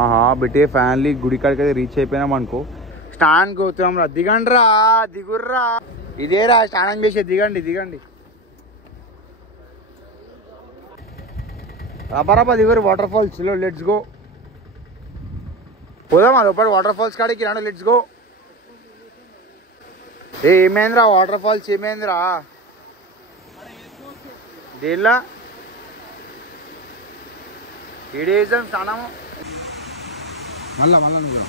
బిటే family గుడి కాడికి అయితే రీచ్ అయిపోయినాం అనుకో. స్నానానికి పోతున్నాం రా. దిగండి రా, దిగుర్రా. ఇదేరా స్నానం చేసే. దిగండి దిగండి. రపరప దిగురు వాటర్ ఫాల్స్ లో. Let's go. పోదామా లోపల వాటర్ ఫాల్స్ కాడికి? రాను, లెట్స్ గో. ఏమైందిరా వాటర్ ఫాల్స్? ఏమైందిరా? దేనిలా ఏడేసాం స్నానము. మళ్ళా మళ్ళా నువ్వు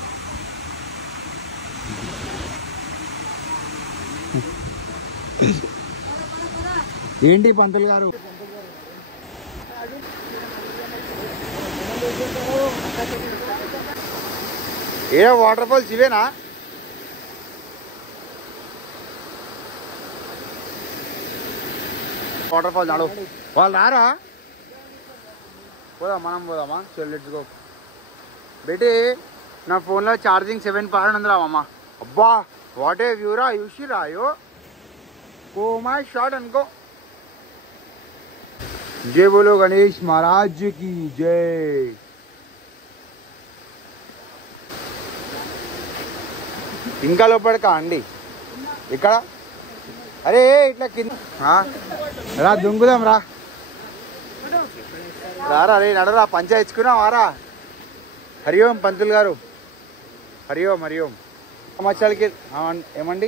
ఏంటి పంతులు గారు? ఏ వాటర్ ఫాల్స్ ఇవేనా? వాటర్ ఫాల్స్ నాడు వాళ్ళు రారా? పోదాం, మనం పోదామా? చల్ లెట్స్ గో. బేటీ నా ఫోన్లో ఛార్జింగ్ 7% ఉంది రామమ్మ. అబ్బా వాట్ ఏ వ్యూరా. యూసి రాయో కోమా షాట్ అనుకో. జై బోలో గణేష్ మహారాజ్ కి జై. ఇంకా లోపలికా అండి? ఇక్కడ అరే ఇట్లా కింద రా, దుంగుదాం రా. రారా రే, నడరా. పంచాయత్తుకున్నాం వారా. హరి ఓం పంతులు గారు. హరి ఓం హరి ఓం. సంవత్సరాలకి ఏమండి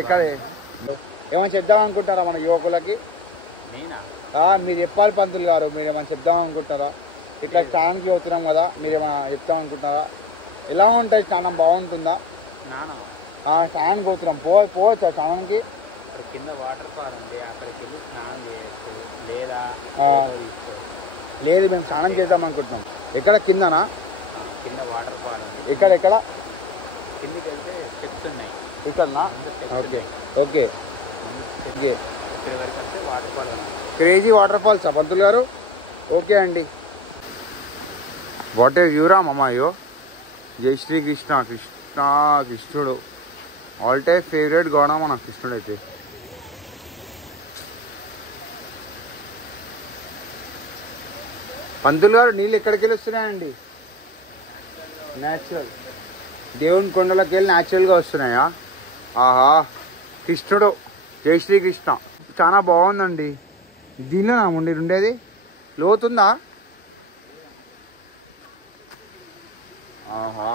ఎక్కడ ఏమని చెప్దాం అనుకుంటారా మన యువకులకి? మీరు చెప్పాలి పంతులు గారు. మీరు ఏమైనా చెప్దాం అనుకుంటారా? ఇట్లా స్నానానికి పోతున్నాం కదా, మీరు ఏమైనా చెప్తాం అనుకుంటారా? ఎలా ఉంటుంది స్నానం? బాగుంటుందా? స్నానానికి పోతున్నాం. పోవచ్చా స్నానానికి? కింద వాటర్ ఫాల్ ఉంది, అక్కడికి వెళ్ళి స్నానం చేయొచ్చు. లేదా లేదు, మేము స్నానం చేద్దాం అనుకుంటున్నాం. ఎక్కడ? కిందనా? కింద వాటర్ ఫాల్ ఉంది. ఎక్కడ? కిందికి వెళ్తే స్టెప్స్ ఉన్నాయి. ఇక్కడనా? Okay okay okay. ఇక్కడి వరకు వస్తే వాటర్ ఫాల్ ఉంది. క్రేజీ వాటర్ ఫాల్సా పంతులు గారు? ఓకే అండి. వాట్ ఏ వ్యూరా మమ్మాయో. జై శ్రీ కృష్ణ. కృష్ణుడు ఆల్ టైమ్ ఫేవరెట్ గోడ మన కృష్ణుడు అయితే. పంతులు గారు నీళ్ళు ఎక్కడికి వెళ్ళి వస్తున్నాయండి? న్యాచురల్ దేవుని కొండలకి వెళ్ళి న్యాచురల్గా వస్తున్నాయా? ఆహా కృష్ణుడు. జై శ్రీకృష్ణ. చాలా బాగుందండి. దీనిలో నా ఉండి ఉండేది లోతుందా? ఆహా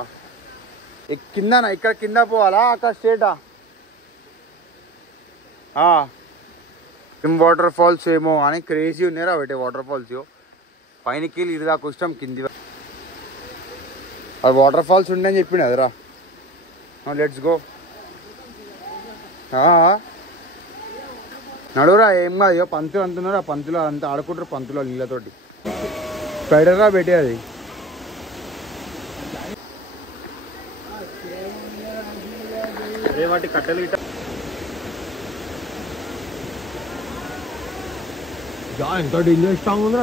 కిందనా? ఇక్కడ కింద పోవాలా? అక్కడ స్ట్రేటా? వాటర్ ఫాల్స్ ఏమో అని క్రేజీ ఉన్నారా పెట్టే వాటర్ ఫాల్స్. పైనకి వెళ్ళి ఇది దాకా వచ్చాం, కింది అది వాటర్ ఫాల్స్ ఉండే అని చెప్పిండు అదరా. Let's go. నడురా. ఏం కాదు. పంతులు అంటున్నారు. ఆ పంతులు అంతా ఆడుకుంటారు పంతులు నీళ్ళతోటి. పెడరా పెట్టే అది. వాటి కట్టెలు గిట్ట ఎంత డేంజర్ స్ట్రాంగ్ ఉందిరా.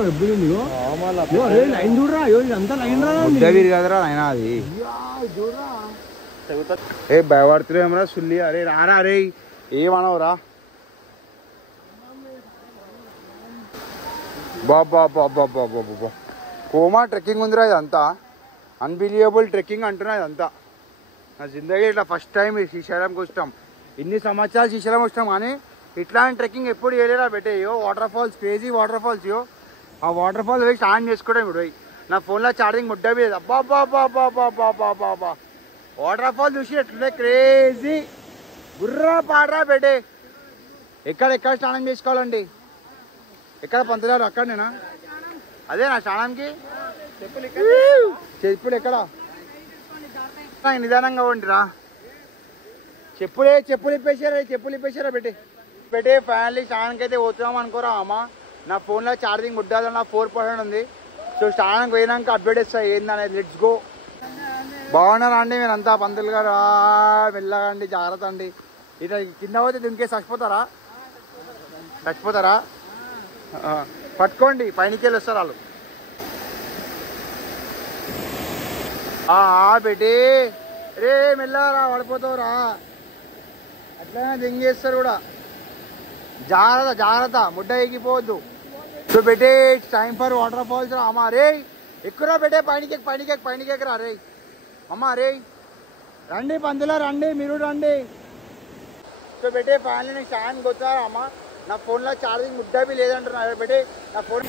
లైన్ చూడరా. ఇదంతా లైన్ రా. కదరా అయినా అది ఏ భయపడుతున్నారా సుల్లి? అరే రారా. అరే ఏమనవురా బాబా. బాబా బాబా బాబా కోమా ట్రెక్కింగ్ ఉందిరా. ఇదంతా అన్బిలియబుల్ ట్రెక్కింగ్ అంటున్నా. ఇదంతా నా జిందగీ ఇట్లా ఫస్ట్ టైం శ్రీశైలంకి వచ్చాం. ఇన్ని సంవత్సరాలు శ్రీశైలం వచ్చాం కానీ ఇట్లాంటి ట్రెక్కింగ్ ఎప్పుడు చేయలేరా పెట్టేయో. Waterfalls crazy waterfalls. ఆ వాటర్ ఫాల్స్ పోయి స్నానం చేసుకోవడం ఇప్పుడు. నా ఫోన్లో ఛార్జింగ్ ముడ్డ మీద. అబ్బా బాబా బాబా బాబా బాబా వాటర్ ఫాల్ చూసి ఎట్లుంటే క్రేజీ. గుర్రా పాడరా పెట్టే. ఎక్కడ స్నానం చేసుకోవాలండి? ఎక్కడ పంతులారు? అక్కడనేనా? అదే నా స్నానంకి చెప్పులు ఎక్కడ? నిదానంగా ఉండిరా. చెప్పులు ఇప్పేసారా పెట్టే ఫ్యామిలీ స్నానానికి అయితే పోతున్నాం అనుకోరా అమ్మ. నా ఫోన్లో ఛార్జింగ్ ముడ్డాదన్న 4% ఉంది. సో స్నానానికి పోయినాక అప్డేట్ ఇస్తాయి ఏందనేది. Let's go. బాగున్నారా అండి మీరంతా? పంతులు గారు మెల్లగా అండి, జాగ్రత్త అండి. ఇట్లా కింద పోతే దీనికే చచ్చిపోతారా? పట్టుకోండి, పైనకి వెళ్ళి వస్తారు వాళ్ళు. పెట్టి రే మెల్లరా, పడిపోతావురా. అట్లనే దింగేస్తారు కూడా. జాగ్రత్త ముడ్డ ఎగిపోవద్దు. సో పెట్టే టైం ఫర్ వాటర్ ఫాల్స్ రా అమ్మా. రే ఎక్కురా బెటే పైనకి రా రే అమ్మ రే రండి పందులో రండి మీరు రండి సో బెటే ఫైనల్ నేను ఫ్యాన్ కొత్తారా అమ్మ నా ఫోన్లో ఛార్జింగ్ ముడ్డా బి లేదంటున్నా బెటే నా ఫోన్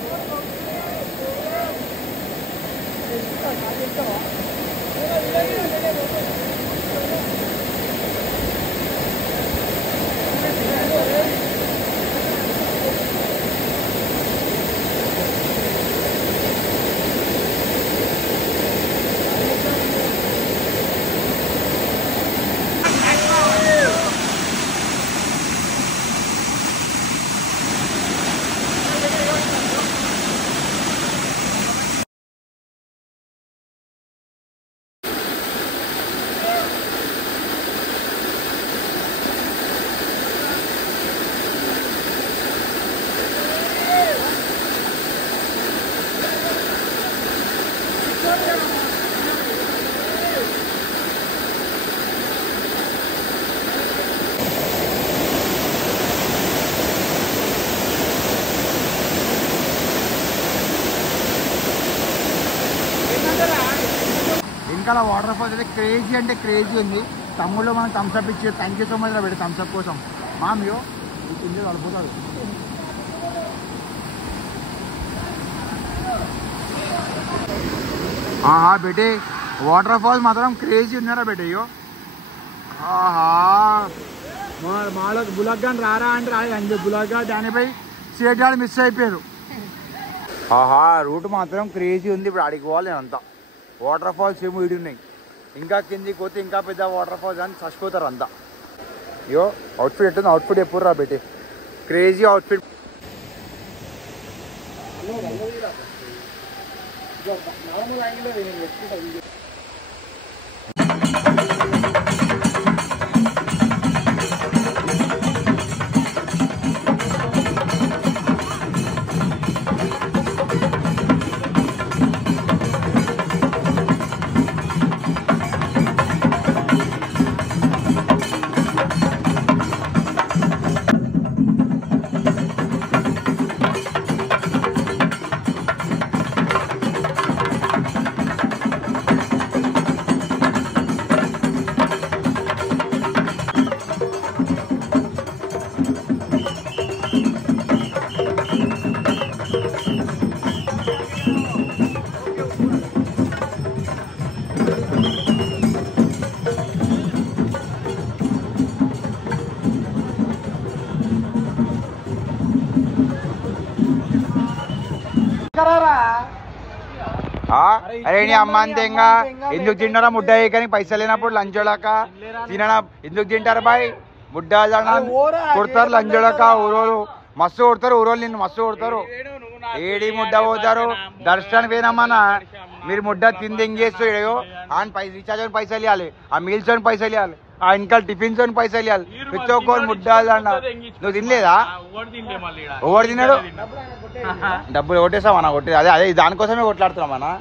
ఇంకా వాటర్ ఫాల్స్ అయితే క్రేజీ అంటే క్రేజీ ఉంది తమ్ముళ్ళు మనం థమ్స్అప్ ఇచ్చి థ్యాంక్ యూ సో మచ్ పెట్టి థమ్స్అప్ కోసం మామియో కింద పడిపోతాడు బేటే వాటర్ ఫాల్స్ మాత్రం క్రేజీ ఉన్నారా బేటయ్యో ఆహా మాలో గులాబ్జాన్ రారా అంటే రాలేదు గులాబ్జా దానిపై సేటాలు మిస్ అయిపోయారు ఆహా రూట్ మాత్రం క్రేజీ ఉంది ఇప్పుడు ఆడికి పోవాలి నేను అంతా వాటర్ ఫాల్స్ ఏమో ఇడి ఉన్నాయి ఇంకా కిందికి పోతే ఇంకా పెద్ద వాటర్ ఫాల్స్ అని చచ్చిపోతారు అంతా అయ్యో అవుట్ఫిట్ ఎట్టుంది అవుట్ఫిట్ ఎప్పుడు రా బేటే క్రేజీ అవుట్ఫిట్ అరే నీ అమ్మ అంతేగా ఎందుకు తింటారా ముడ్డ కానీ పైసలు లేనప్పుడు లంచోడాక తినడా ఎందుకు తింటారు బాయ్ ముడ్డ కొడతారు లంచోడాక ఊరోళ్ళు మస్తు కొడతారు ఊరోళ్ళు నిన్ను మస్తు కొడతారు ఏడి ముడ్డ పోతారు దర్శనానికి పోయినామన్నా మీరు ముడ్డ తింది ఎంగేస్తాయో ఆయన రీఛార్జ్ అని పైసలు ఇవ్వాలి ఆ మీల్స్ అని పైసలు ఇవ్వాలి ఆ ఇంకా టిఫిన్స్ అని పైసలు ఇవ్వాలి ప్రతి ఒక్కరు ముడ్డ నువ్వు తినలేదా ఎవరు తిన్నాడు డబ్బులు కొట్టేసామన్నా కొట్టే అదే అదే దానికోసమే కొట్లాడుతున్నామన్నా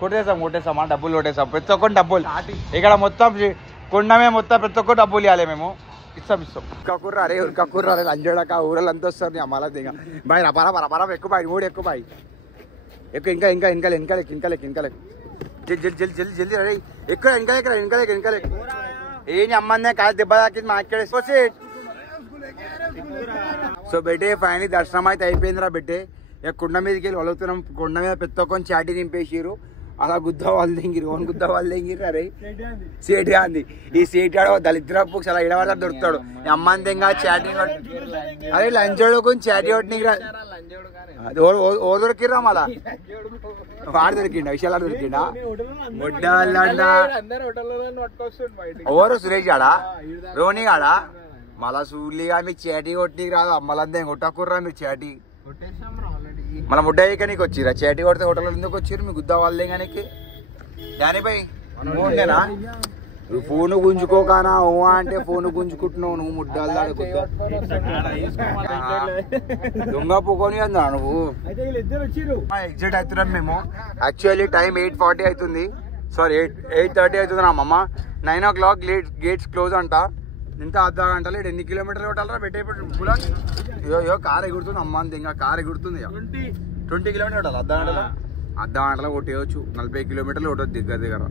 కొట్టేసామా డబ్బులు కొట్టేసాం ప్రతి ఒక్కరు డబ్బులు ఇక్కడ మొత్తం కొండమే మొత్తం ప్రతి ఒక్కరు డబ్బులు ఇవ్వాలి మేము ఇస్తాం కక్కుర్రా అరే కక్కుర్రా అరే లంజోడాక ఊరలు అంత వస్తారు మళ్ళీ దిగా బాయ్ రపరా ఎక్కువ బాయ్ కూడా ఎక్కువ బాయ్ ఎక్కువ ఇంకా వెనకాలెక్కి జల్దీ రెడీ ఎక్కువ వెనకాలెక్క ఏం అమ్మందే కాదు దెబ్బ తాకింది మాట్లాడే సో బెట్టే ఫైనలీ దర్శనం అయితే అయిపోయిందిరా బెట్టే ఇక కుండ మీదకి వెళ్ళి వలుగుతున్నాం కొండ మీద పెద్ద ఒక్క చాటి నింపేసిరు అలా గుద్ద వాళ్ళు దింగిరు ఓన్ గుద్ద వాళ్ళు దింగిరు అరే సేటి అంది ఈ సేటి ఆడ దళిద్రపు అలా ఇడవాడ దొరుకుతాడు అమ్మంతంగా చాటి అదే లంచోడు కొంచెం చాటి కొట్టినకి ఓ దొరికిర్రా మళ్ళా వాడు దొరికిండా విషయాలు దొరికిండా ఓరు సురేష్ గాడా రోని గాడా మళ్ళా సూర్లిగా మీకు చేటి కొట్టికి రాదు అమ్మలంతా కొట్టకుర్రా మీరు చేటి మన ముడ్డ నీకు వచ్చిరా చేటి కొడితే హోటల్ ఎందుకు వచ్చిర్రు మీ గుద్ద వాళ్ళే కానీ దానిపై ఓకేనా నువ్వు ఫోన్ గుంజుకోకానా ఓ అంటే ఫోన్ గుంజుకుంటున్నావు నువ్వు ముడ్డాలు దొంగ పోకొని అందా నువ్వు ఎగ్జిట్ అవుతున్నాం మేము యాక్చువల్లీ టైం 8:40 అవుతుంది సారీ 8:30 అవుతుంది నా అమ్మమ్మ 9 o'clock గేట్స్ క్లోజ్ అంట ఇంత అర్ధ గంట లేడు ఎన్ని కిలోమీటర్లు కొట్టాలరా పెట్టే కార్ ఎగురుతుంది అమ్మ అంతే ఇంకా కార్ ఎగురుతుంది 20 కిలోమీటర్ కొట్టాలి అర్ధ గంటలో అర్ధ గంటలో కొట్టేయచ్చు 40 కిలోమీటర్లు కొట్టవచ్చు దగ్గర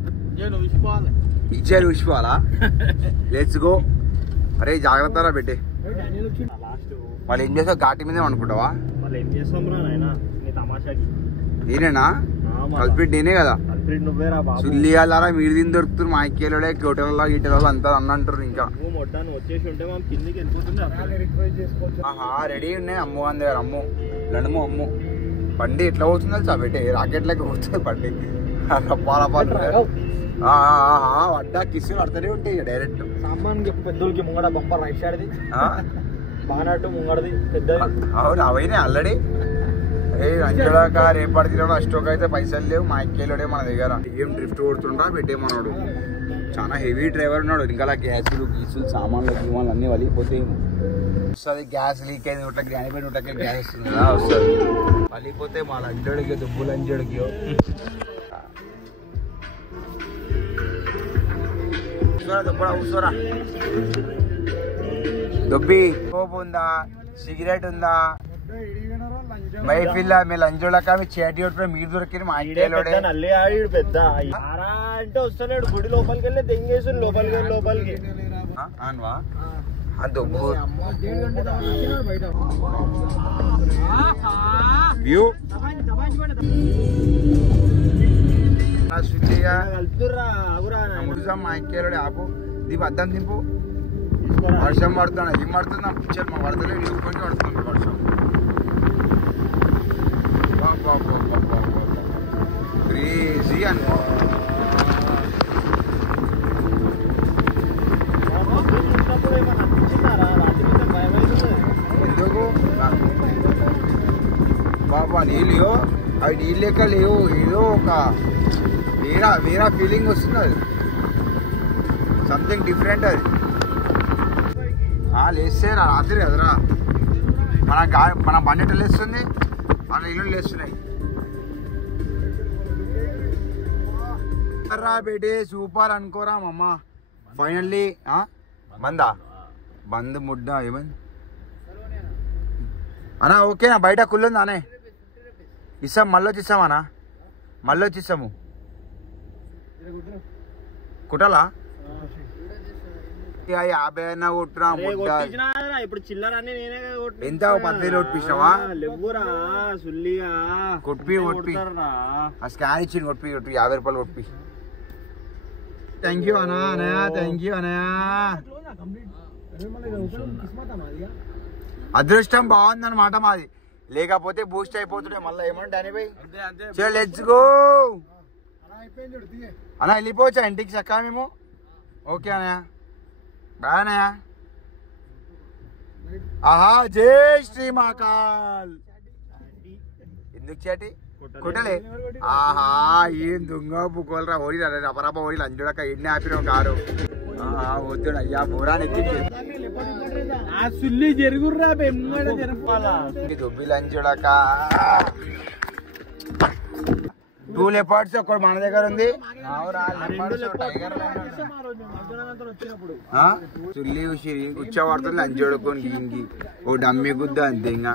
ఇచ్చేయాలి ఉసిపోవాలా లెట్స్ గో అరే జాగ్రత్తగా పెట్టే మళ్ళీ ఏం చేస్తావు ఘాటి మీదే అనుకుంటావా నేనేనా కల్పిట్ నేనే కదా సుల్లియాలారా మీరు దీని దొరుకుతున్నారు మా ఎక్కేలోడే హోటల్లో గిటెలలో అంతా అన్న అంటారు ఇంకా రెడీ ఉన్నాయి అమ్ము అని దగ్గర అమ్ము లండము అమ్ము బండి ఎట్లా పోతుంది తెలుసా పెట్టే రాకెట్ లెక్క పోతుంది బండి వడ్డా కిస్సు పడుతూనే ఉంటాయి డైరెక్ట్ సామాన్కి పెద్దోళ్ళకి ముంగడ బంపర్ రైట్ సైడ్ది బానట్టు ముంగడది పెద్ద అవును అవైనా ఆల్రెడీ అంచడాక రేపటి దిన అష్టోక అయితే పైసలు లేవు మా ఎక్కేలోడే మన దగ్గర ఏం డ్రిఫ్ట్ కొడుతుంటా పెట్టేమన్నాడు చాలా హెవీ డ్రైవర్ ఉన్నాడు ఇంకా గ్యాసులు గీసులు సామాన్లు గిమాన్లు అన్నీ వలిగిపోతే వస్తుంది గ్యాస్ లీక్ అయింది నోట్ల గ్రానిపై నోట్లకి గ్యాస్ వస్తుంది కదా వస్తుంది వలిగిపోతే మా లంచోడికి దుబ్బు లంచోడికి కూర్చోరా దొబ్బి కోపు ఉందా సిగరెట్ ఉందా మైఫిల్ మీ లంచోడక మీ చేటి మీరు దొరికింది మా ఇంటిలోడే నల్లి ఆడు పెద్ద అంటే వస్తలేడు గుడి లోపలికి వెళ్ళి దెంగేసి లోపలికి అన్వా దొబ్బు వ్యూ ముడుసాం మా ఇంకేలోడే ఆపు దీపు అద్దం దింపు వర్షం పడుతున్నా ఏం పడుతుందా పిక్చర్ మా వరదలేదు ఒక్కరికి పడుతుంది వర్షం క్రేజీ అనుకో ఎందుకు బాబా నీళ్ళు అవి నీళ్ళు లెక్క లేవు ఏదో ఒక వేరే ఫీలింగ్ వస్తుంది అది సంథింగ్ డిఫరెంట్ అది లేస్తే రాత్రి కదరా మన బండి ఎట్లా లేస్తుంది మన ఇల్లు లేస్తున్నాయి బేటే సూపర్ అనుకోరా మమ్మ ఫైనల్లీ బంద్ ముడ్డ ఏమైంది అన్నా ఓకేనా బయట కుళ్ళుందా అనే ఇస్తాం మళ్ళీ ఇస్తామన్నా మళ్ళీ ఇస్తాము కుట్టాలా 50 అన్నా కొట్టురా ఇప్పుడు చిల్లర ఎంత 10,000 కొట్టిస్తావా కొట్టి ఆ స్కాన్ ఇచ్చింది కొట్టి 50 రూపాయలు కొట్టి థ్యాంక్ యూ అన్నయ్య థ్యాంక్ యూ అన్నయ్య అదృష్టం బాగుందన్నమాట మాది లేకపోతే బూస్ట్ అయిపోతుండే మళ్ళీ ఏమంటే అనిపోయి చలో లెట్స్ గో అన్న వెళ్ళిపోవచ్చా ఇంటికి చక్కా మేము ఓకే అన్నయ్య బాయ్ అన్నయ్య ఆహా జై శ్రీ మహాకాల్ ఎందుకు చాటి కొట్టలే ఆహా ఏం దొంగ పుకోలరా ఓడి రపరప ఓడి లంచుడక ఎన్ని ఆపినావు కారు వద్దు అయ్యా బోరాని జరుగుర్రా దొబ్బి లంచుడక 2 leopards ఒకటి మన దగ్గర ఉంది చుల్లి ఉసిరి కూర్చోబడుతుంది లంచోడుకొని గింగి ఓ డమ్మి గుద్ద అంతే ఇంకా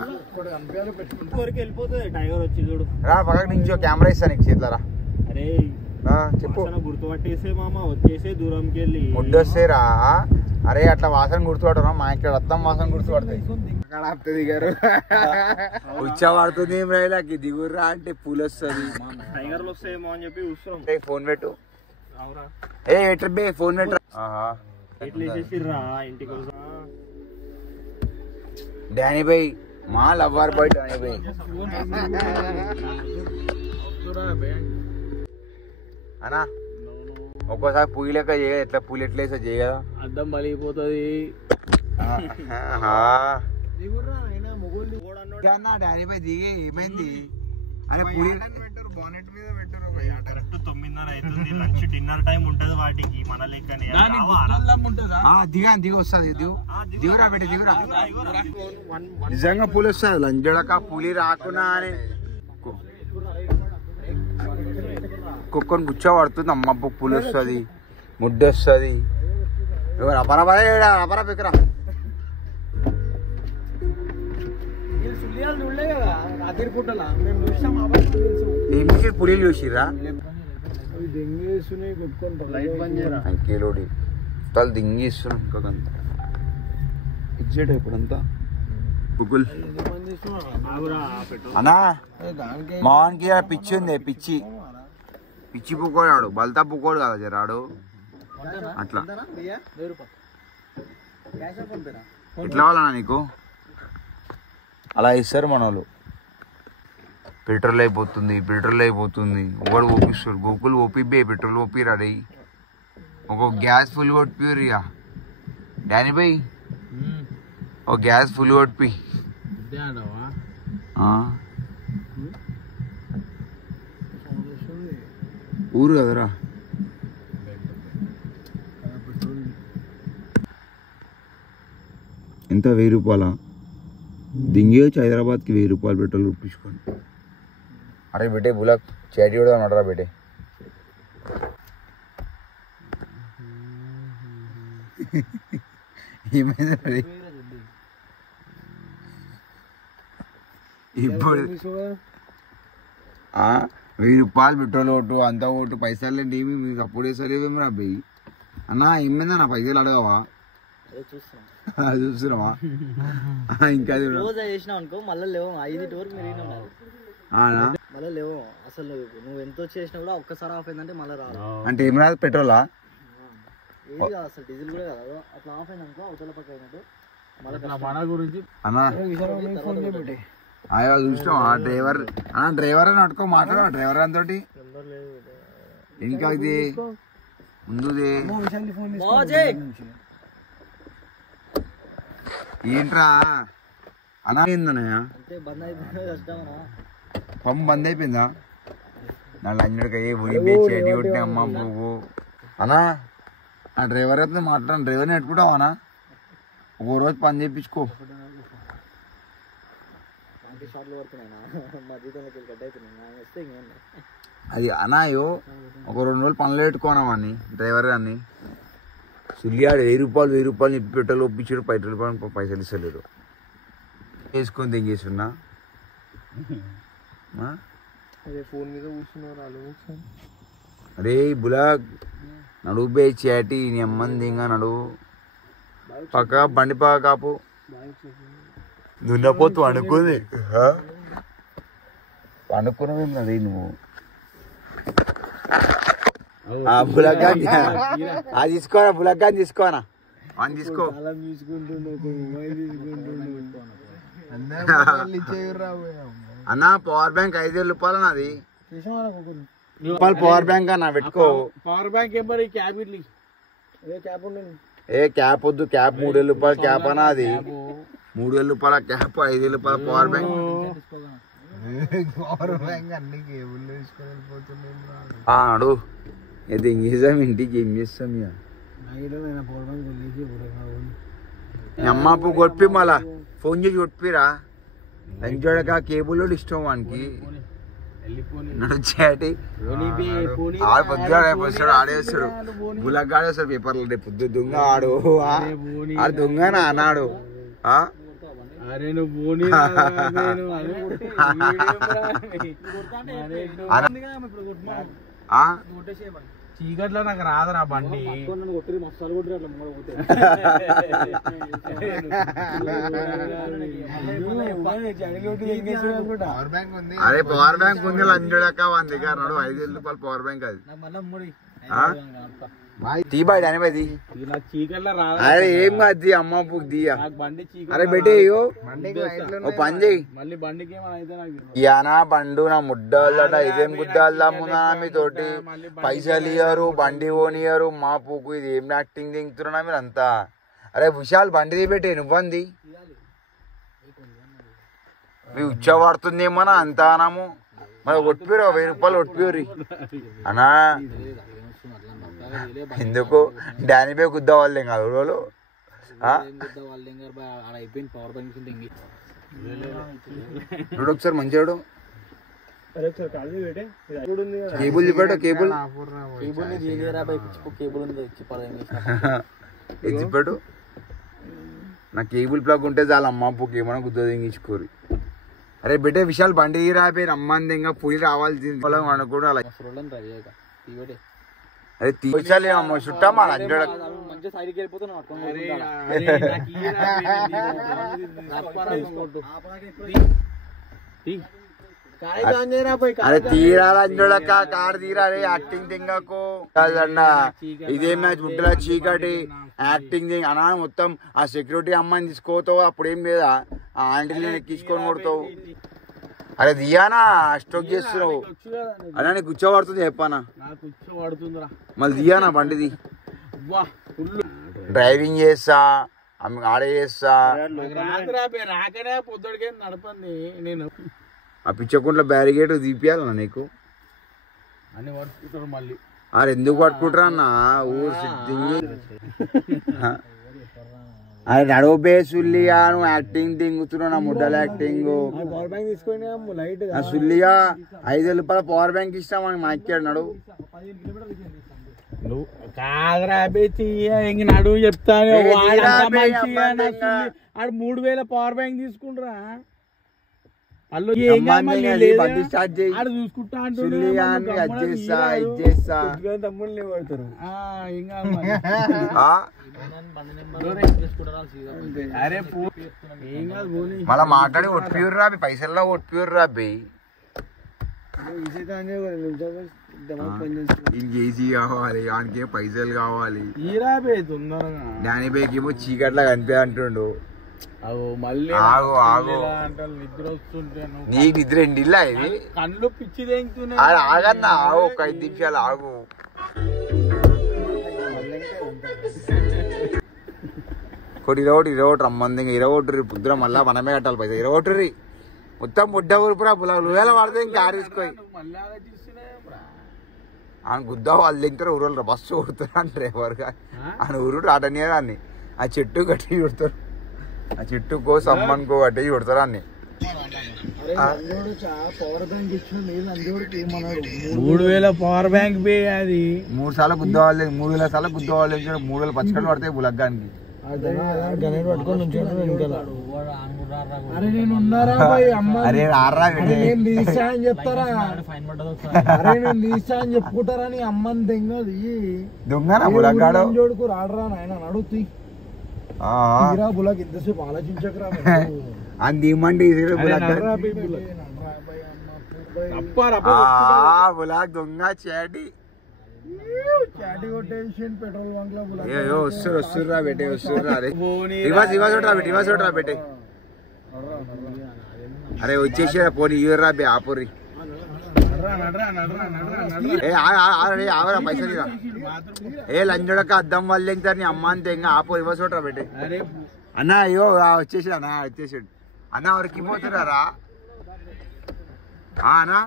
రా పక్కన నుంచి కెమెరా ఇస్తా నీకు చేతులరా చెప్పు గుర్తుపట్టేసే మామ వచ్చేసే దూరంకి వెళ్ళి ముడ్డొస్తేరా అరే అట్లా వాసన గుర్తుపడరా మా ఇక్కడ రక్తం వాసన గుర్తుపడతాయి దిగారు ఉచ్చా పడుతుంది ఏం రైలాకి దిగుర్రా అంటే పూలు వస్తుంది టైగర్లు వస్తాయేమో అని చెప్పి చూస్తున్నాం ఫోన్ పెట్టు ఏ ఎట్రే ఫోన్ పెట్టు ఇంటికి డానీ భాయ్ మా లవ్వర్ బాయ్ డానీ భాయ్ అనా ఒక్కోసారి పూయి లెక్క చేయ ఎట్లా పూలు ఎట్లా వేసా చేయదా అద్దం బలిగిపోతుంది డానీ భాయ్ దిగి ఏమైంది అరే పూరి బానెట్ మీద పెట్టారు కరెక్ట్ 9:30 అవుతుంది లంచ్ డిన్నర్ టైం ఉంటది వాటికి మన లెక్కనే దిగి వస్తుంది దిగురా పెట్టి దిగురా నిజంగా పూలు వస్తుంది లంచడక పూలి రాకున్నా అని కుక్కని కూర్చోబడుతుంది అమ్మ పూలు వస్తుంది ముడ్డు వస్తుంది అపరా పికరా పులియాలు చూడలే కదా రాత్రి పూటలా మేము చూసాం ఏం పులిలు చూసిరా అవి దెంగేస్తున్నాయి కొట్టుకొని లైట్ బంద్ చేయరా అంకేలోడి తల దింగి ఇస్తున్నాం ఇంకొక ఇచ్చేట ఇప్పుడంతా బుగుల్ అన్నా మావానికి పిచ్చి ఉంది పిచ్చి పిచ్చి పుక్కోడాడు బల్తా పుక్కోడు కదా జరాడు అట్లా ఎట్లా వాళ్ళనా నీకు అలా ఇస్తారు మన వాళ్ళు పెట్రోల్ అయిపోతుంది ఒకడు ఓపిస్తారు గోకులు ఓపిబ్బే పెట్రోల్ ఓపిరా రే ఒక గ్యాస్ ఫుల్ కొట్టిపోయారు ఇక డానీ భాయ్ ఒక గ్యాస్ ఫుల్ కొట్టిపి ఊరు కదరా ఎంత 1000 రూపాయల దింగి వచ్చి హైదరాబాద్కి 1000 రూపాయలు పెట్రోల్ కొట్టించుకోండి అరే బేటే బులాక్ చాటి కూడా నడరా బేటే ఏమైంది ఇప్పుడు 1000 రూపాయలు పెట్రోల్ ఓటు అంతా ఓటు పైసలు ఏంటి మీకు అప్పుడే సరేమో రా బెయ్యి అన్నా ఏమైందా నా పైసలు అడగవా చూస్తున్నావా ఇంకా అనుకో మళ్ళీ లేవు 5 వరకు మీరు మళ్ళీ లేవు అసలు నువ్వు ఎంత చేసినా కూడా ఒక్కసారి ఆఫ్ అయిందంటే మళ్ళీ రాదు అంటే ఏం రాదు పెట్రోలా ఏది కాదు అసలు డీజిల్ కూడా కాదు అట్లా ఆఫ్ అయినాక అవతల పక్క అయినట్టు మళ్ళీ గురించి అన్నా అయ్యో చూసినావా డ్రైవర్ అని అట్టుకో మాట్లాడు డ్రైవర్ అంతటి ఇంకా ఇది ముందుది ఏంట్రా అన్నా ఏందన్నయ్య పంపు బంద్ అయిపోయిందా నా లంజడికి ఏ చెడి కొట్టిన అమ్మ పువ్వు అన్నా ఆ డ్రైవర్ అయితే మాట్లాడు డ్రైవర్ని పెట్టుకుంటావా అన్నా ఒక రోజు పని చేయించుకో అది అనాయో ఒక 2 రోజులు పనులు పెట్టుకోనామని డ్రైవర్ గారిని సుల్లియాడు 1000 రూపాయలు నిప్పి పెట్రోల్ ఒప్పించాడు పైసలు ఇస్తలేరు వేసుకొని తెంగేస్తున్నా ఫోన్ మీద కూర్చున్నారు అరే బులాక్ నడువు బే చాటి నీ అమ్మని దింగా నడువు పక్క బండి పక్క కాపు దున్నపోతు అనుకుంది అనుకున్నది నువ్వు బులగ్గాన్ని అది తీసుకోనా బులగ్గాన్ని తీసుకోనా అని తీసుకో అన్నా పవర్ బ్యాంక్ 5000 రూపాయలు నాది పవర్ బ్యాంక్ అన్న పెట్టుకో పవర్ బ్యాంక్ ఏ క్యాప్ వద్దు క్యాప్ 3000 రూపాయలు క్యాప్ అన్నా అది 3000 రూపాయల క్యాప్ 5000 రూపాయల పవర్ బ్యాంక్ అడు ఇది ఇంకేసాం ఇంటికి ఏం చేస్తాం అమ్మ కొట్టిపి మళ్ళా ఫోన్ చేసి కొట్టిపిరా చూడక కేబుల్ ఇష్టం వానికి నడిచేటి ఆడు పొద్దుడు ఆడేస్తాడు బులక్ ఆడేస్తాడు పేపర్లు రేపు పొద్దు దొంగ ఆడు ఆడు దొంగనా అన్నాడు చీకట్లో నాకు రాదురా బండి అరే పవర్ బ్యాంక్ ఉంది లంజడక 1 దగ్గర 5000 రూపాయలు పవర్ బ్యాంక్ అది తీబాయి అని బది అరే ఏం కాదు అమ్మ పుక్ దియా అరే బెటే ఓ పని చెయ్యి ఇయానా బండు నా ముడ్డాలట ఇదేం గుద్దాలమ్మునా మీతోటి పైసలు ఇయ్యరు బండి ఓనియరు మా పూకు ఇది ఏం యాక్టింగ్ దింగుతున్నా మీరు అంతా అరే విశాల్ బండి పెట్టే నువ్వంది మీ ఉచ్చ పడుతుందేమోనా అంతా అనాము మరి కొట్టిపోయారు 1000 రూపాయలు కొట్టిపోయారు అనా ఎందుకు డానీ బే గుద్దా వాళ్ళే కాదు రోజు ఒకసారి మంచిగా కేబుల్ చెప్పాడు కేబుల్ ఇది చెప్పాడు నా కేబుల్ ప్లగ్ ఉంటే చాలా అమ్మ పుక్ ఏమన్నా గుద్ద తెంగించుకోరు అరే బిడ్డ విశాల్ బండి రాపోయి రమ్మంది ఇంకా పులి రావాల్సింది అనుకోవడం అలా అరే తీసాలి అమ్మ చుట్టా మా లంజోడ మంచిగా సైడ్కి వెళ్ళిపోతున్నావు అరే తీరా లంజోడక్క కారు తీరా రే యాక్టింగ్ తింగకు అన్న ఇదే మ్యాచ్ గుడ్డల చీకటి యాక్టింగ్ అనా మొత్తం ఆ సెక్యూరిటీ అమ్మాయిని తీసుకోతావు అప్పుడేం లేదా ఆ ఆంటీని ఎక్కించుకొని కొడతావు అరే దియానా స్ట్రోక్ చేస్తున్నావు అన్నా నీకు కూర్చోబడుతుంది చెప్పానా మళ్ళీ దియానా బండిది డ్రైవింగ్ చేస్తా ఆడే చేస్తా రాకనే పొద్దుడికే నడపండి నేను ఆ పిచ్చకుంట్లో బ్యారిగేట్ తీపియాలన్నా నీకు అని పట్టుకుంటారు మళ్ళీ అరే ఎందుకు పట్టుకుంటారా అన్న ఊరు సిద్ధింగి అరే నడవబే సుల్లిగా నువ్వు యాక్టింగ్ తింగుతున్నావు నా ముడ్డల యాక్టింగ్ పవర్ బ్యాంక్ తీసుకొని లైట్ సుల్లిగా 5,000 రూపాయల పవర్ బ్యాంక్ ఇస్తామని మా ఎక్కాడు నడువు కాదురా ఇంక నడువు చెప్తాను ఆడు 3,000 పవర్ బ్యాంక్ తీసుకుంటారా బండి స్టార్ట్ చేయి తమ్ముళ్ళని పడతారు మళ్ళా మాట్లాడి ఒట్టియూరు రాబి పైసల్లో ఒట్టియూరు రాబి ఇంకేసీ కావాలి ఆయనకేం పైసలు కావాలి దాని బైక్ ఏమో చీకట్లా కనిపే అంటుండు మళ్ళీ ఆగు ఆగు నిద్ర వస్తుంటే నీ నిద్ర ఎండిల్లా ఇది కళ్ళు పిచ్చి తెంగుతున్నాయి ఆగన్నా ఆగు ఒక 5 నిమిషాలు ఆగు ఇరవోటి రమ్మంది ఇరవోటు పొద్దున మళ్ళా మనమే కట్టాలి పైసా ఇరవోటురి మొత్తం ముడ్డ ఊరుపురా పులాలు పడితే ఇంకా ఆరేసుకోయి ఆయన గుద్ద వాళ్ళు తింటారు ఊరు బస్సు కొడుతారు అని డ్రైవర్గా ఆయన ఊరు ఆటనియదాన్ని ఆ చెట్టు కట్టి కొడతారు ఆ చెట్టు కోసం అమ్మనుకో కట్టి కొడతారు అన్ని పవర్ బ్యాంక్ ఇచ్చిన 3,000 పవర్ బ్యాంక్ పే అది 3 సార్లు గుద్దవాలి 3,000 సార్లు గుద్దవాలి 3,000 పచ్చకట్లు పడతాయి బులగ్గానికి అరే నేను ఉన్నారా అరే రారా లీసా అని చెప్తారా అరే నేను లీసా అని చెప్పుకుంటారా నీ అమ్మని దెంగది దొంగనా బులగ్గాడు జోడుకు రాడరా నాయన నడుతీ బులక్ ఇంతసేపు ఆలోచించకరా అందిమండి బులాగ్ దొంగ చేటి పెట్రోల్ బంక్ వస్తురు రా బెట్టే వస్తురు రివర్స్ రా బెట్టే అరే వచ్చేసి పోనీ రా బే ఆపుర్రి ఆవరా పైసలు ఏ లంజోడక అద్దం వాళ్ళు ఎంతారు నీ అమ్మ అంతే ఇంకా ఆపు రివర్స్ రా బెట్టే అన్న అయ్యో వచ్చేసాడు అన్న వచ్చేసాడు అన్న ఎవరికి పోతున్నారా అన్నా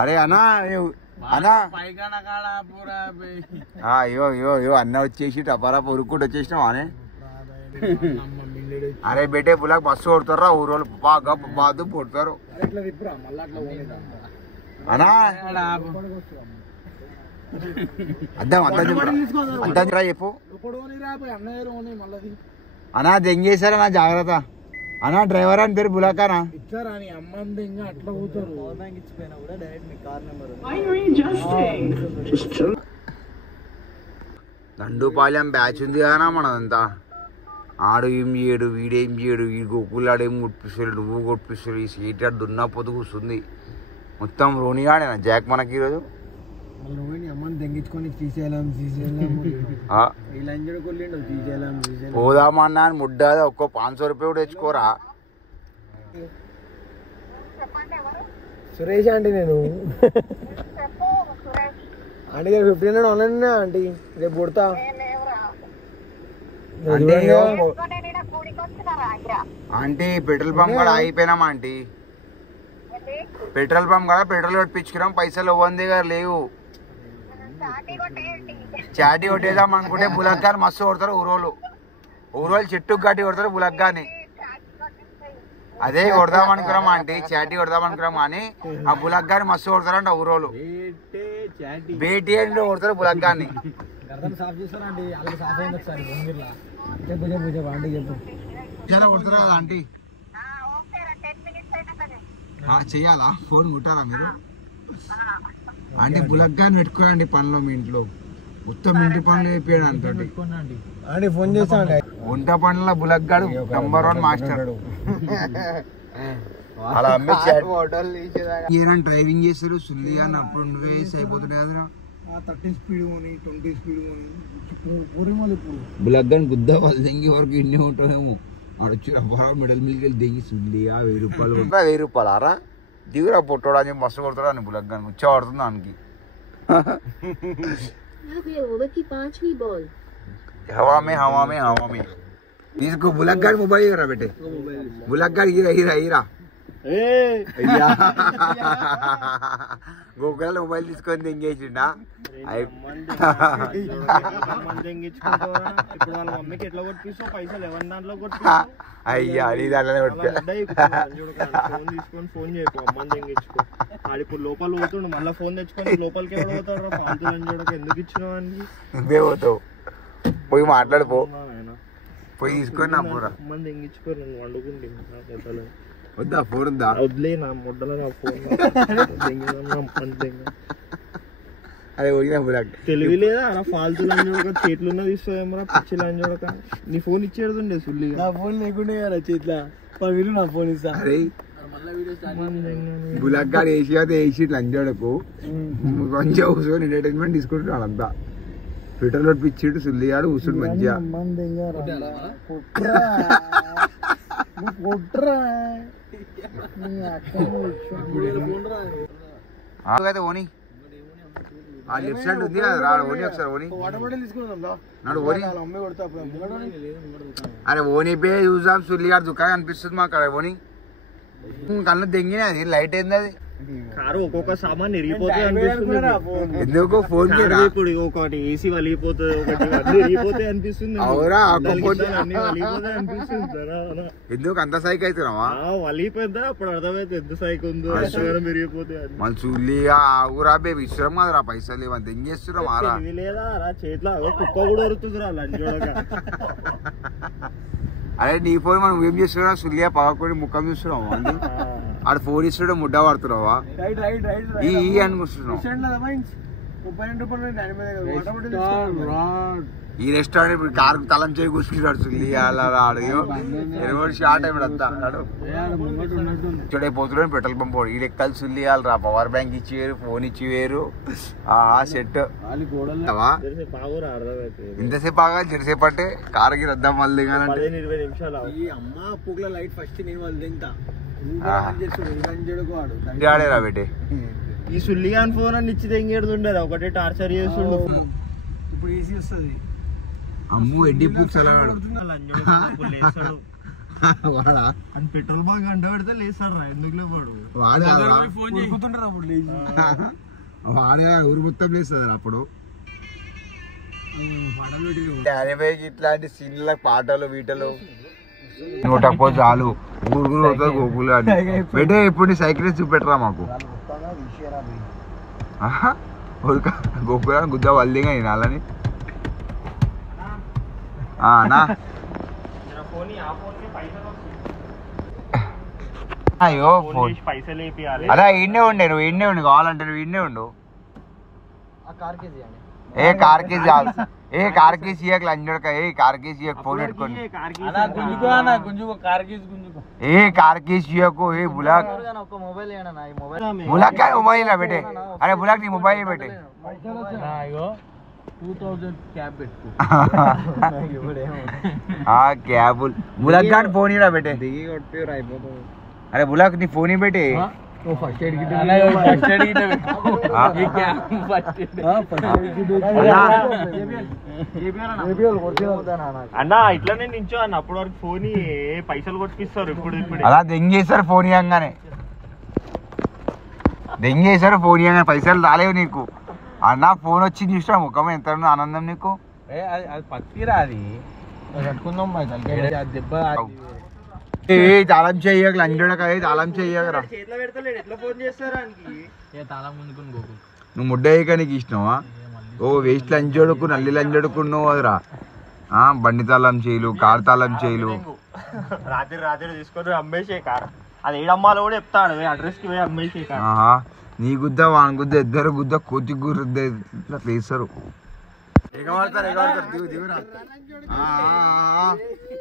అరే అన్నా అన్నా అయ్యో అన్న వచ్చేసి టపారా పొరుక్కుంటూ వచ్చేసినావు అనే అరే బేటే పులాక్ బస్సు కొడతారా ఊరోళ్ళు బాగా బాదు కొడతారు అన్నా అద్దం చెప్పు అన్నా దెంగేశారా నా జాగ్రత్త అన్నా డ్రైవర్ అని పేరు బులాకానా దండుపాలెం బ్యాచ్ ఉంది కదా మనదంతా ఆడు ఏం చేయడు వీడేం చేయడు ఈ గోకులాడేం కొట్టిస్తాడు నువ్వు కొట్టిస్తాడు ఈ సీట్ దున్నా పొద్దు కూర్చుంది మొత్తం రోనిగాడేనా జాక్ మనకి ఈరోజు పోదామన్నా ముడ్డ ఒక్కో 500 రూపాయలు కూడా తెచ్చుకోరా సురేష్ ఆంటీ నేను ఆంటీ గారు 1,500 ఆన్లైన్ ఆంటీ రేపు పుడతా ఆంటీ పెట్రోల్ పంప్ కూడా ఆగిపోయినామా ఆంటీ పెట్రోల్ పంప్ కదా పెట్రోల్ కొట్టించుకున్నాం పైసలు ఇవ్వంది గారు లేవు చాటి కొట్టేద్దాం అనుకుంటే బులగ్గాని మస్తు కొడతారు ఊరోళ్ళు చెట్టుకు గట్టి కొడతారు బులగ్గాని అదే కొడదాం అనుకున్నాం ఆంటీ చాటి కొడదాం అనుకున్నాం కానీ ఆ బులగ్గాని మస్తు కొడతారంట ఊరోళ్ళు బేటీ అంటే కొడతారు బులగ్గాన్ని కొడుతురా కదా ఆంటీ చెయ్యాలా ఫోన్ కుట్టారా మీరు అంటే బులగ్గాని పెట్టుకోండి పనిలో మీ ఇంట్లో మొత్తం ఇంటి పనులు అయిపోయాడు అంతే ఫోన్ చేస్తాను వంట పనుల బులగ్గాడు #1 మాస్టర్ అలా అమ్మే డ్రైవింగ్ చేస్తారు సుల్లి అని అప్పుడు నువ్వే అయిపోతుండే కదా 30 స్పీడ్ పోని 20 స్పీడ్ పోని బులగ్గాని గుద్ద వాళ్ళు దెంగి వరకు ఇన్ని ఉంటుందేమో అడొచ్చి మిడల్ మిల్కి వెళ్ళి దెంగి సుల్లి 1000 రూపాయలు 1000 రూపాయలు ఆరా దిగురా పొట్టోడా అని మస్తు కొడతాడు అని బులగ్గాని ముచ్చ పడుతుంది దానికి हवा में इसको बुलग्गाड़ मोबाइल करा बेटे बुलग्गाड़ हीरा గోకుల మొబైల్ తీసుకొని తెంగేసిండా అయ్యా నీ దాంట్లోనే ఫోన్ చేయకు అమ్మని తెంగించుకో ఆడి ఇప్పుడు లోపల పోతుండు మళ్ళీ ఫోన్ తెచ్చుకొని లోపలికి ఎవరు పోతాడు చూడక ఎందుకు ఇచ్చినావు అని నువ్వే పోతావు పోయి మాట్లాడిపో పోయి తీసుకొని నా పూర అమ్మని తెంగించుకో నువ్వు వండుకుంటుంది వద్దా ఫోన్ ఉందా వదిలే నా ముడ్డలో నా ఫోన్ అదే ఒడిగిన బులగ్ తెలివి లేదా అలా ఫాల్తు లని చూడక చేతులు ఉన్న తీసుకోమరా పిచ్చి లని చూడక నీ ఫోన్ ఇచ్చేడుతుండే సుల్లి నా ఫోన్ లేకుండే కదా చేతిలో మీరు నా ఫోన్ ఇస్తా అరే బులగ్గాడు వేసి అయితే వేసి లంచోడకు కొంచెం కూర్చొని ఎంటర్టైన్మెంట్ తీసుకుంటున్నాడు అంతా ట్విట్టర్లో పిచ్చిడు సుల్లిగాడు కూర్చుండు మంచిగా ఓని ఆ లెఫ్ట్ సైడ్ ఉంది కదా ఓని ఒకసారి ఓని నాడు ఓని అరే ఓని పే చూసాం సుల్లిగాడు దుకాణం అనిపిస్తుంది మాకు అక్కడ ఓని కళ్ళు దెంగిన అది లైట్ ఏంది అది కారు ఒక్కొక్క సామాన్ ఇరిగిపోతే అనిపిస్తుంది ఎందుకు ఫోన్ ఇప్పుడు ఒకటి ఏసీ వలిగిపోతుంది ఒకటి ఇరిగిపోతే అనిపిస్తుంది ఎందుకు అంత సైక్ అవుతున్నావా వలిగిపోయిందా అప్పుడు అర్థమైతే ఎంత సైక్ ఉందో విరిగిపోతే మన చూలిగా ఆగురా బే విశ్రం కదరా పైసలు ఇవన్నీ దెంగేస్తున్నాం ఆరా లేదా రా చేతిలో కుక్క కూడా వరుతుందిరా లంచ్ అరే నీ ఫోన్ మనం ఏం చేస్తున్నా సుల్లియా పగకొని ముఖం చూస్తున్నావు ఆడ ఫోన్ ఇస్తున్నా ముడ్డ పడుతున్నావా ఈ అనుకుంటున్నావు ఈ రెస్టారెంట్ ఇప్పుడు కారు తలం చేయి కూర్చుంటాడు సుల్లి అలా షార్ట్ అయిపోయి అంతా చూడైపోతున్నాడు పెట్రోల్ పంప్ ఈ లెక్కలు సుల్లి రా పవర్ బ్యాంక్ ఇచ్చి వేరు ఫోన్ ఇచ్చి వేరు సెట్ ఇంతసేపు ఆగా జరసేపు అంటే కారుకి రద్దాం మళ్ళీ ఆడేరా బేటే ఈ సుల్లిగాన్ ఫోన్ అని ఇచ్చి తెంగేడుతుండేరా ఒకటే టార్చర్ చేస్తుండు ఇప్పుడు ఈజీ వస్తుంది అమ్ము ఎడ్డి పూక్స్ ఎలా లేస్తాడు వాడా అని పెట్రోల్ బంక్ గంట పెడితే లేస్తాడు రా ఎందుకు లేవాడు వాడే ఊరు మొత్తం లేస్తుంది అప్పుడు ఇట్లాంటి సీన్ల పాటలు వీటలు నూటపో చాలు ఊరుగురు అవుతుంది గోకులు అని బెటే ఇప్పుడు సైకిల్ చూపెట్టరా మాకు గోకులా గుద్ద వల్లిగా నాలని అయ్యో అలా ఇన్నే ఉండే నువ్వు ఇన్నే ఉండు కావాలంటే నువ్వు ఇన్నే ఉండు ఏ కార్ కేజీ లంజోడక ఏ కార్ కేజీ ఫోన్ పెట్టుకోండి ఏ కార్ కేజీ ఏ బులాక్ బులాక్ మొబైల్ బెటే అరే బులాక్ నీ మొబైల్ పెట్టే 2000 క్యాబ్ పెట్టుకో క్యాబ్ బులాక్ గాని ఫోన్ ఇరా బెటే దిగి కొట్టిరా అయిపోతుంది అరే బులాక్ నీ ఫోన్ బెటే ఫస్ట్ ఎయిడ్ కిట్ అన్నా ఇట్లానే నించో అన్న అప్పటి వరకు ఫోన్ పైసలు కొట్టిస్తారు ఇప్పుడు అలా దెంగేశారు ఫోన్ ఇవ్వగానే పైసలు రాలేవు నీకు అన్న ఫోన్ వచ్చింది చూసినా ముఖం ఎంత ఆనందం నీకు అది పత్తిరా అది కట్టుకుందాం తాళం చెయ్యక లంజోడక తాళం చెయ్యకరా నువ్వు ముడ్డ అయ్యాక నీకు ఇష్టమా ఓ వేస్ట్ లంజోడుకు నల్లి లంజోడుకున్నావు అదిరా బండి తాళం చేయలు కారు తాళం చేయలు రాత్రి తీసుకొని అమ్మేసే కార్ అది ఏడమ్మాలో కూడా చెప్తాడు అడ్రస్ కి పోయి అమ్మేసే కార్. నీ గుద్ద వాని గుద్ద ఇద్దరు గుద్ద కోతి గుద్ద ఇట్లా వేస్తారు. ఎగబడతారు దిగురా.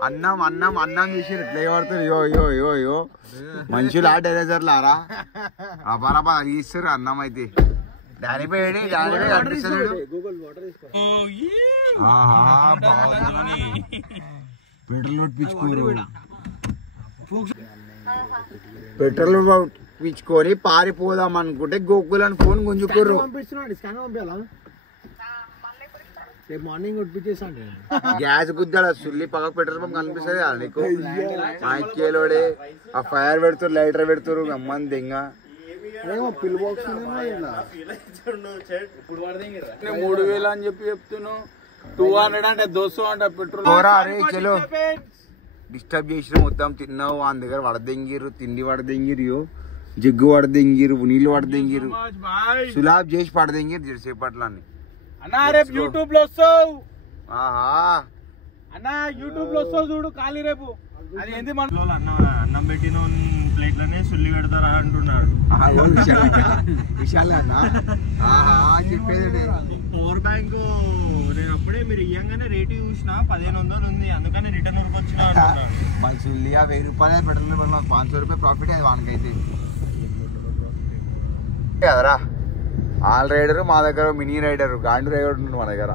అన్నం తీసి ఇట్లా ఎగబడతారు. యో మనుషులు ఆ డైరెక్టర్లారా బరాబా తీస్తారు అన్నం అయితే. దానిపై కనిపిస్తాడు పెట్రోల్ కొట్టించుకోరు. పెట్రోల్ పిచ్చుకొని పారిపోదాం అనుకుంటే గోకులని ఫోన్ గుంజుకోరు. మార్నింగ్ కొట్టించేసాను గ్యాస్ గుద్దాడు సుల్లి పక్కకు పెట్రోల్ పంప్ కనిపిస్తుంది కదా నీకు. మాకేలోడే ఆ ఫైర్ పెడుతారు లైటర్ పెడుతారు అమ్మని దెంగ. పిల్ బాక్స్ 3000 అని చెప్పి చెప్తున్నావు. 200 అంటే 200 అంటే పెట్రోల్. అరే చలో డిస్టర్బ్ చేసిన మొత్తం తిన్నావు వాళ్ళ దగ్గర వడదెంగిరు తిండి వడదెంగిరు జగ్గు వడదెంగిరు నీళ్ళు వడదెంగిరు సులాబ్ చేసి పడదెంగిరు సేపట్లని. అన్నా రేపు యూట్యూబ్ లో వస్తావు. అన్న యూట్యూబ్ లో వస్తావు చూడు ఖాళీ రేపు. అది ఏంది మన అన్నం పెట్టిన ప్లేట్ లోనే సుల్లి పెడతారా అంటున్నాడు. పవర్ బ్యాంక్ నేను అప్పుడే మీరు ఇయ్యంగానే రేటు చూసిన 1500 ఉంది అందుకని రిటర్న్ వరకు వచ్చిన అంటున్నాడు. సుల్లి 1000 రూపాయలు పెట్రోల్ 500 రూపాయలు ప్రాఫిట్ అది వానికైతే కదరా. ఆల్ రైడర్ మా దగ్గర మినీ రైడర్ గాండు రైడర్ ఉంటున్నాడు మా దగ్గర.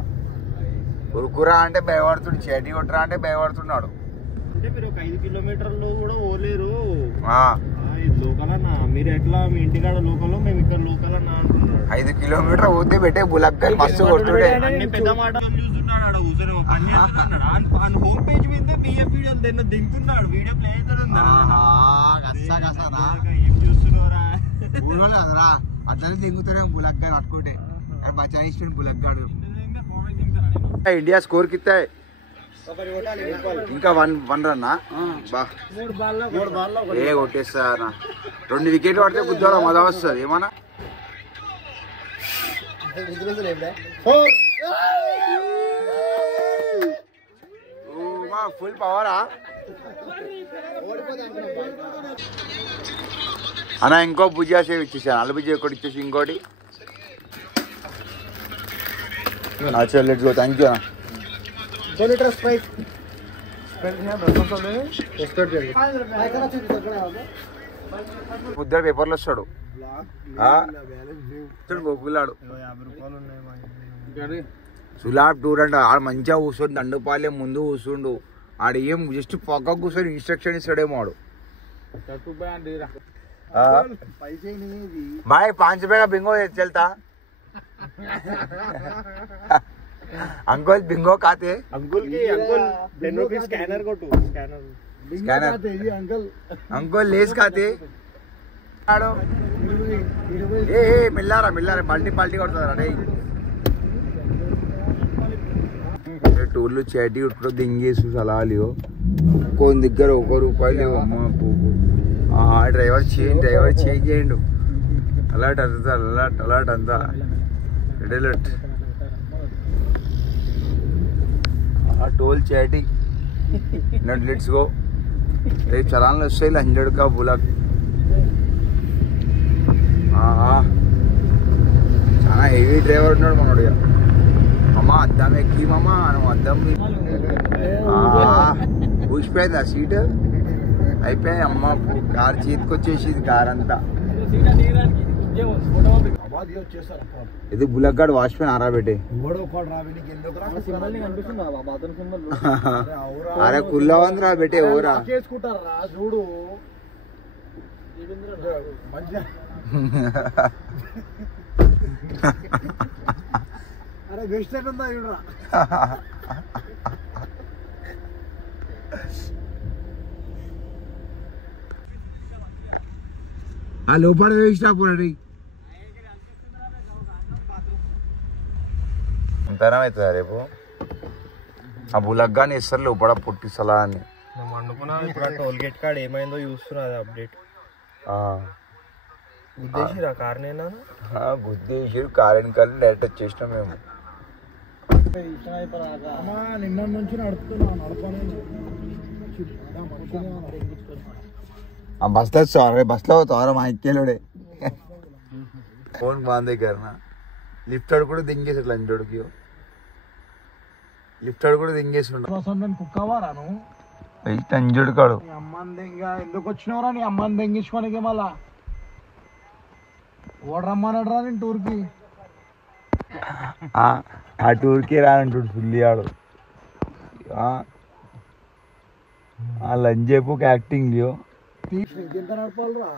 ఉరుకురా అంటే భయపడుతుండు చేటి కొట్టరా అంటే భయపడుతున్నాడు. అంటే మీరు ఒక 5 కిలోమీటర్లు కూడా పోలేరు లోకల్ అన్న. మీరు ఎట్లా మీ ఇంటికాడ లోకల్ మేము ఇక్కడ లోకల్ అన్న అంటున్నాడు. 5 కిలోమీటర్ పోతే పెట్టే బులక్కాయలు మస్తు కొట్టుడే. అన్ని పెద్ద మాట చూస్తున్నాడు కూర్చొని పని చేస్తున్నాడు. హోమ్ పేజ్ మీద బిఎఫ్ వీడియో దింగుతున్నాడు. వీడియో ప్లే చూస్తున్నారా కదరా అట్లనే దింగుతాడే బులక్కాయలు పట్టుకుంటే బచాయిస్తాడు బులక్గాడు. ఇండియా స్కోర్ కిత్తా ఇంకా 1 రన్నా బా ఏ కొట్టేస్తా 2 వికెట్లు పడితే కుద్దారా మజా వస్తుంది ఏమన్నా. ఫుల్ పవరా అన్న. ఇంకో భుజియా సేవ్ ఇచ్చేసాను. అల్లు భుజియా ఒకటి ఇచ్చేసి ఇంకోటి. అచ్చా లెట్స్ గో. థ్యాంక్ యూ అన్న. 2 లీటర్ స్ప్రైట్ ముద్దరు పేపర్లు వస్తాడు గోకులాడు. సులాబ్ టూర్ అంటే ఆడ మంచిగా కూర్చొని దండుపాలెం ముందు కూర్చుండు. ఆడ ఏం జస్ట్ పక్క కూర్చొని ఇన్స్ట్రక్షన్ ఇస్తాడేమో ఆడు. भाई 5 रुपए का बिंगो चलता. अंकुल बिंगो खाते. अंकुल 10 रुपीज स्कैनर को स्कैनर अंकुल लेस खाते. ఏ మిల్లారా పల్టీ కొడతారా రే. టూర్లు చేటి ఇప్పుడు దింగేసు సలాలియో కొన్ని దగ్గర 1 రూపాయి లేవు అమ్మ. డ్రైవర్ చేంజ్ చేయండు. అలర్ట్ అంతా రెడ్ అలర్ట్. టోల్ చేటి లెట్స్ గో. రేపు చలాన్లు వస్తాయి 100 का బులక్. చాలా హెవీ డ్రైవర్ ఉన్నాడు మనోడు. అమ్మ అద్దం ఎక్కి మామ అద్దం ఊసిపోయింది ఆ సీట్. అయిపోయింది అమ్మ కార్ చేతికొచ్చేసింది కార్ అంతా. ఇది బులక్గాడు వాష్పోయిన ఆరాబెట్టే. అరే కుల్లవంది రా బెట్టే ఓరా. చూడు అరే వెస్టర్న్ ఉందా చూడరా. లోపల వేసినా పోనీ అంతనం అవుతుందా రేపు. ఆ బులగ్గాని ఇస్తారు లోపల పుట్టి సలా అని. వండుకున్నా ఇప్పుడు టోల్ గేట్ కాడ ఏమైందో చూస్తున్నా అది అప్డేట్. గుద్దేసిరా కార్ నేనా గుద్దేసి కార్ వెనకాల డైరెక్ట్ వచ్చేసినాం మేము. నిన్న నుంచి నడుపుతున్నా బస్లో వచ్చావు బస్లో అవుతావరా మా ఇక్కేలోడే ఫోన్ బాగుంది దగ్గర లిఫ్ట్ ఆడు కూడా దింగేసి అట్లా అంజోడికి లిఫ్ట్ ఆడు కూడా దింగేసి కుక్కవారా నువ్వు అంజోడు కాడు అమ్మని దెంగ ఎందుకు వచ్చినవరా నీ అమ్మని దెంగించుకోనికి మళ్ళా ఓడరమ్మనడరా నేను టూర్కి ఆ టూర్కి రానంటాడు ఫుల్ ఆడు లంచ్ చెప్పు యాక్టింగ్ లియో ఎంత నడపాలరా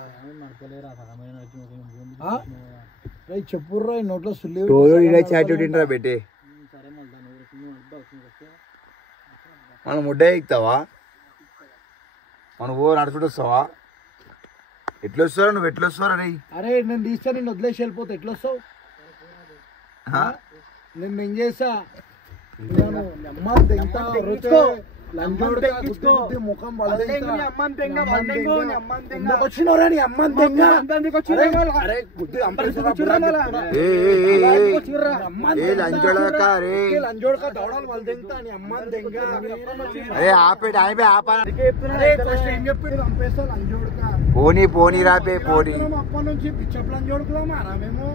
చెప్పుర్రా నోట్లో సుల్లి చాటు తింటారా బెట్టే మనం ముడ్డ ఎక్కుతావా మనం ఓ నడుచుకుంటూ వస్తావా ఎట్లా వస్తారా నువ్వు ఎట్లా వస్తారా రే అరే నేను తీస్తా నేను వదిలేసి వెళ్ళిపోతే ఎట్లా వస్తావు నేను ఏం చేసా పోనీ పోనీ రాబే పోనీ అప్పటి నుంచి పిచ్చప్లంజోడుకులా మారా మేము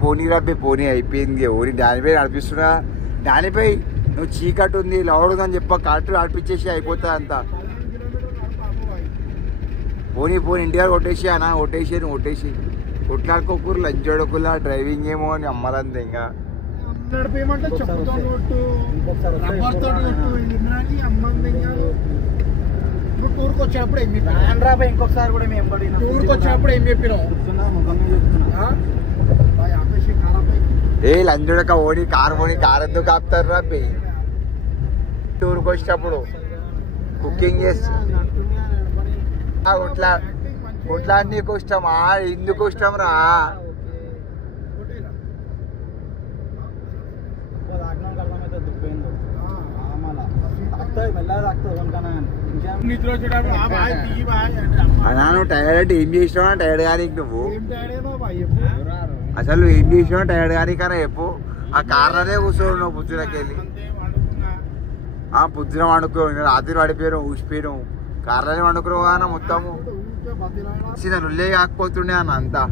పోనీ రాబే పోనీ అయిపోయింది ఓని దానిపై నడిపిస్తున్నా దానిపై నువ్వు చీకటి ఉంది లౌడ్ ఉందని చెప్ప కరెక్ట్ నడిపించేసి అయిపోతుంది అంతా పోనీ ఇంటిగా కొట్టేసి అన్న కొట్టేసి నువ్వు కొట్టేసి కొట్లాడుకోకూరు లంచోడుకులా డ్రైవింగ్ ఏమో అని అమ్మాలంతే ఇంకా నడిపేయమంటే చెప్పుతో కొట్టు రబ్బర్తో కొట్టు ఇమ్రాని అమ్మంది నువ్వు టూర్కి వచ్చేటప్పుడు ఏం చెప్పినా ఇంకొకసారి కూడా మేము టూర్కి వచ్చేటప్పుడు ఏం చెప్పినావు ఏ లంచోడక ఓడి కారు ఎందుకు ఆపుతారు రా బే టూర్కి వచ్చేటప్పుడు కుకింగ్ చేస్తా కొట్లా నీకు ఇష్టమా ఎందుకు ఇష్టం రా అన్నా నువ్వు టైర్డ్ అంటే ఏం చేసినావు టైర్డ్ కానీ నువ్వు అసలు నువ్వు ఏం చేసినావు టైర్డ్ కానీ కన్నా చెప్పు ఆ కార్లోనే కూర్చోడు నువ్వు పుచ్చులకెళ్ళి పుచ్చున వండుకో రాత్రి పడిపోయాను ఊసిపోయాను కార్లోనే వండుకున్నావు కానీ మొత్తము చిన్న నుల్లే కాకపోతుండే అన్న అంతా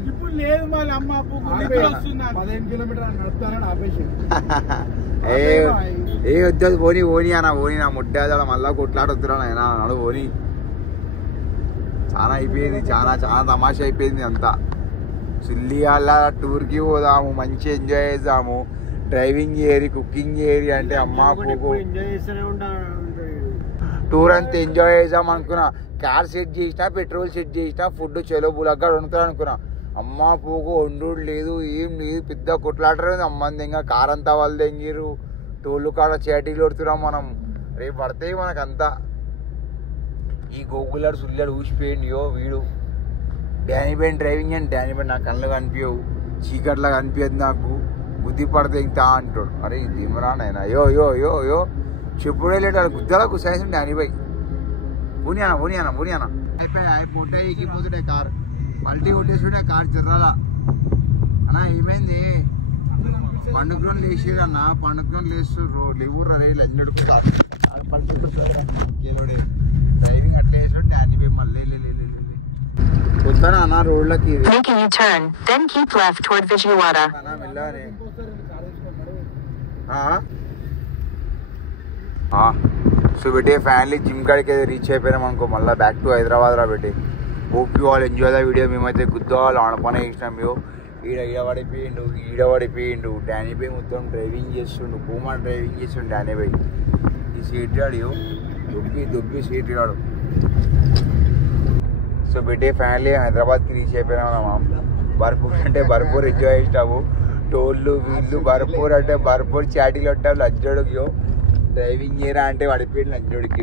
ఇప్పుడు లేదు మళ్ళీ అమ్మ 15 కిలోమీటర్ నడుపుతానని ఆపేసి ఏ వద్దు పోనీ అన్న నా ముడ్డ మళ్ళా కొట్లాడొద్దురా నాయన నడు పోనీ చాలా అయిపోయింది చాలా తమాషా అయిపోయింది అంతా సుల్లియాల టూర్కి పోదాము మంచి ఎంజాయ్ చేద్దాము డ్రైవింగ్ ఏరి కుకింగ్ ఏరి అంటే అమ్మా పోకు టూర్ అంతా ఎంజాయ్ చేద్దాం అనుకున్నా కార్ సెట్ చేసినా పెట్రోల్ సెట్ చేసినా ఫుడ్ చెలో బులగ్గా వండుతాను అనుకున్నా అమ్మా పోకు వండు లేదు ఏం లేదు పెద్ద కొట్లాడలేదు అమ్మంది ఇంకా కార్ అంతా వాళ్ళు తెంగిరు టోళ్ళు కాడ చేటీలు కొడుతున్నాం మనం రేపు పడతాయి మనకంతా ఈ గోగులాడు సుల్లాడు ఊసిపోయిండియో వీడు డానిబెన్ డ్రైవింగ్ అని డానిబెన్ నాకు కళ్ళు కనిపించవు చీకట్లా కనిపించదు నాకు బుద్ధి పడితే ఇంకా అంటాడు అరే దిమరా నాయన యో చెప్పుడే లేడు గుద్దలకు సైన్స్ డానిబై పోనీ అన్న అయిపోతే ఎక్కిపోతుండే కార్ పల్టీ కొట్టేస్తుండే కార్ చిర్రాల అన్న ఏమైంది పండుగ లేచిడు అన్న పండుగ లేస్తుర్రు లేవుర్రా రే లంజడు డ్రైవింగ్ అట్లా వేసాడు డానిబై మళ్ళీ వస్తానా అన్న రోడ్లకి సో బెటే ఫ్యామిలీ జిమ్ కాడికి అయితే రీచ్ అయిపోయినాం అనుకో మళ్ళీ బ్యాక్ టు హైదరాబాద్ రా బెటే hope you all enjoy the video మేమైతే గుద్దాలు ఆడపనే ఇచ్చినాం యో ఈడ పడిపోయిండు డానిబై మొత్తం డ్రైవింగ్ చేస్తుండు పూమా డ్రైవింగ్ చేస్తుండు డానిబై ఈ సీట్ రాడు దొబ్బి సీట్ రాడు సో బెటే ఫ్యామిలీ హైదరాబాద్కి రీచ్ అయిపోయినాం భర్పూర్ అంటే భర్పూర్ ఎంజాయ్ చేసినాము టోళ్ళు వీళ్ళు భర్పూర్ అంటే భర్పూర్ చాటీలు ఉంటాం లంచోడుకి డ్రైవింగ్ చేయరా అంటే పడిపోయింది లంచోడికి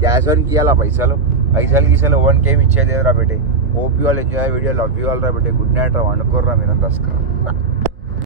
గ్యాస్ వన్కి ఇవ్వాలా పైసలు ఓన్కి ఏమి ఇచ్చేది రా బెటే hope you all enjoy video love you all రా బెటే గుడ్ నైట్ రా వండుకోర్రా మీరంతా